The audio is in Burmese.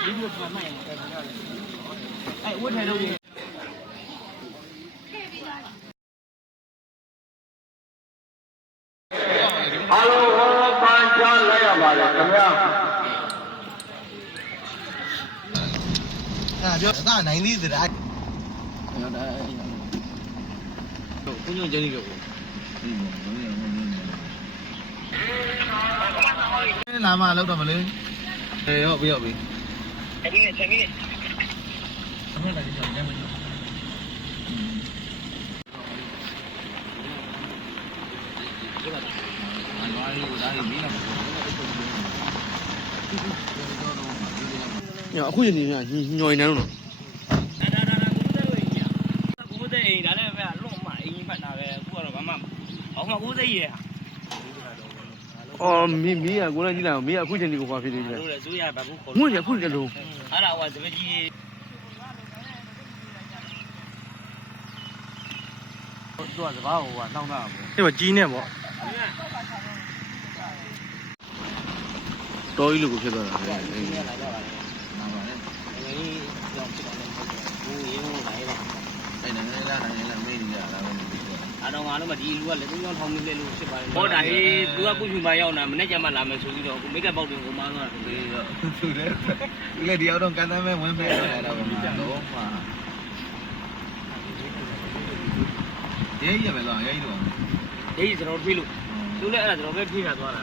ဒီလိုပြန်မှတ်ရင်အဲ့ဝတ်ထဲတော့ရင်အားလုံးဟောပန်းချလိုက်ရပါတယ်ခင်ဗျာအဲ့ပြောအသာနိုင်သေးတယ်အဲ့ဘုံညွန့်ကျင်းလေးကိုလာမလောက်တော့မလေးအေးဟုတ်ပြီဟုတ်ပြီ ညအခုချိန်ကြီးညညော်နေတော့ဒါဒါဒါကိုတဲ့အိမ်ဒါလည်းပဲလွန်မှအိမ်ကြီးဖတ်တာပဲအခုကတော့ဘာမှအော်မှဦးသိရအော်မီမီကကိုလည်းကြည့်လိုက်အောင်မီကအခုချိန်ကြီးကိုဘာဖြစ်နေလဲလို့လေဇူးရဘာဘူးခေါ်ငွေရအခုလည်းလုံး အဲ့ဒါဟိုစပကြီးသူကစဘာဟိုကနှောင်းတာပေါ့အဲ့မှာကြီးနေပေါ့တော်ကြီးလို့ကိုဖြစ်သွားတာဒီနေ့လာကြပါလေနားပါလေငယ်ကြောင်ဖြစ်တယ်ဘူးရေဘူးလာရပါအဲ့နဲ့လည်းလာနေလည်းမေးနေရ တာပဲအတော့ငါတို့မဒီလူကလည်းသူရောထောင်းနေလေလို့ဖြစ်ပါတယ်ဟောတာဟေးသူကကုချူမရောက်တာမနေ့ကမှလာမယ်ဆိုပြီးတော့မိတ်ကပေါက်တွေကိုမားသွားတယ်ဒီတော့သူလည်းဒီလေဒီအောင်တော့ကန်တမ်းပဲဝင်ဖဲရတာတော့မှာတော့မှာရေးရပဲလားရေးတော့ဟေးကျွန်တော်ပြေးလို့သူလည်းအဲ့ဒါကျွန်တော်ပဲပြေးတာသွားတာ